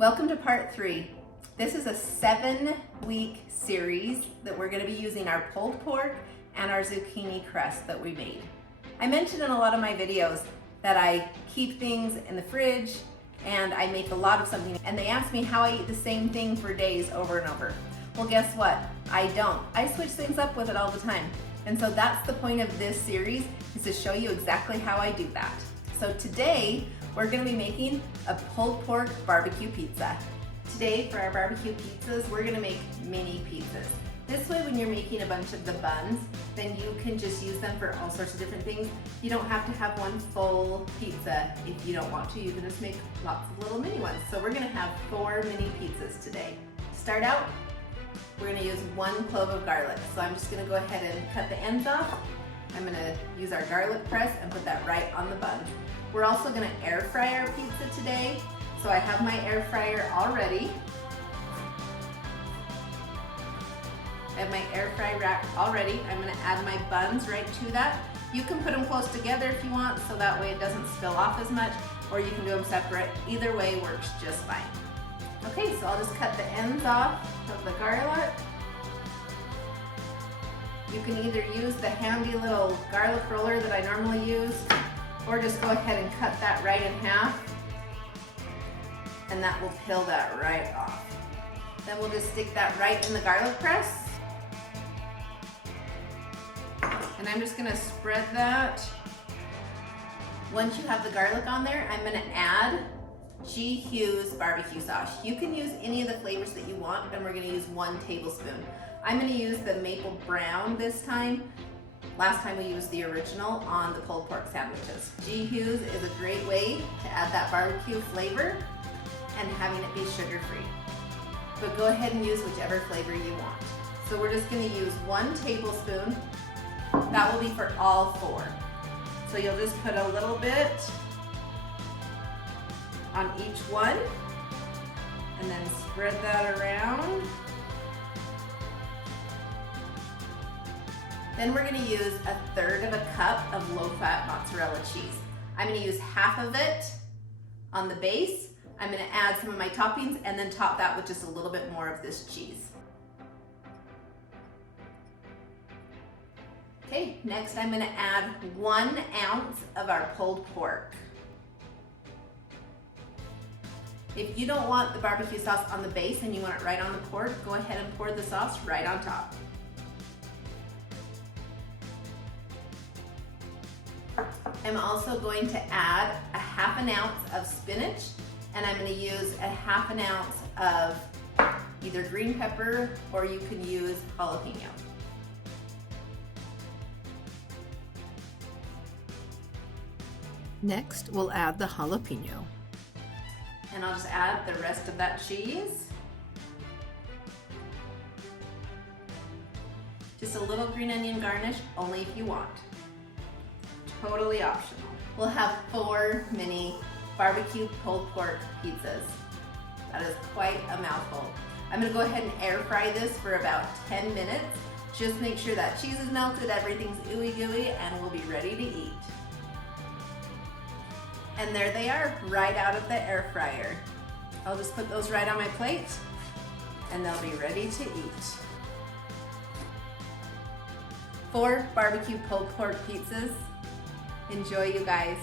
Welcome to part 3. This is a 7-week series that we're going to be using our pulled pork and our zucchini crust that we made. I mentioned in a lot of my videos that I keep things in the fridge and I make a lot of something, and they ask me how I eat the same thing for days over and over. Well, guess what? I don't. I switch things up with it all the time. And so that's the point of this series, is to show you exactly how I do that. So today, we're gonna be making a pulled pork barbecue pizza. Today, for our barbecue pizzas, we're gonna make mini pizzas. This way, when you're making a bunch of the buns, then you can just use them for all sorts of different things. You don't have to have one full pizza if you don't want to. You can just make lots of little mini ones. So we're gonna have 4 mini pizzas today. To start out, we're gonna use 1 clove of garlic. So I'm just gonna go ahead and cut the ends off. I'm gonna use our garlic press and put that right on the buns. We're also gonna air fry our pizza today. So I have my air fryer all ready. I have my air fry rack all ready. I'm gonna add my buns right to that. You can put them close together if you want, so that way it doesn't spill off as much, or you can do them separate. Either way works just fine. Okay, so I'll just cut the ends off of the garlic. You can either use the handy little garlic roller that I normally use, or just go ahead and cut that right in half, and that will peel that right off. Then we'll just stick that right in the garlic press. And I'm just gonna spread that. Once you have the garlic on there, I'm gonna add G. Hughes barbecue sauce. You can use any of the flavors that you want, and we're gonna use 1 tablespoon. I'm gonna use the maple brown this time. Last time we used the original on the pulled pork sandwiches. G. Hughes is a great way to add that barbecue flavor and having it be sugar-free. But go ahead and use whichever flavor you want. So we're just gonna use 1 tablespoon. That will be for all 4. So you'll just put a little bit on each one and then spread that around. Then we're gonna use 1/3 of a cup of low-fat mozzarella cheese. I'm gonna use half of it on the base. I'm gonna add some of my toppings and then top that with just a little bit more of this cheese. Okay, next I'm gonna add 1 ounce of our pulled pork. If you don't want the barbecue sauce on the base and you want it right on the pork, go ahead and pour the sauce right on top. I'm also going to add 1/2 ounce of spinach, and I'm gonna use 1/2 ounce of either green pepper or you can use jalapeno. Next, we'll add the jalapeno. And I'll just add the rest of that cheese. Just a little green onion garnish, only if you want. Totally optional. We'll have 4 mini barbecue pulled pork pizzas. That is quite a mouthful. I'm gonna go ahead and air fry this for about 10 minutes. Just make sure that cheese is melted, everything's ooey gooey, and we'll be ready to eat. And there they are, right out of the air fryer. I'll just put those right on my plate, and they'll be ready to eat. 4 barbecue pulled pork pizzas. Enjoy, you guys.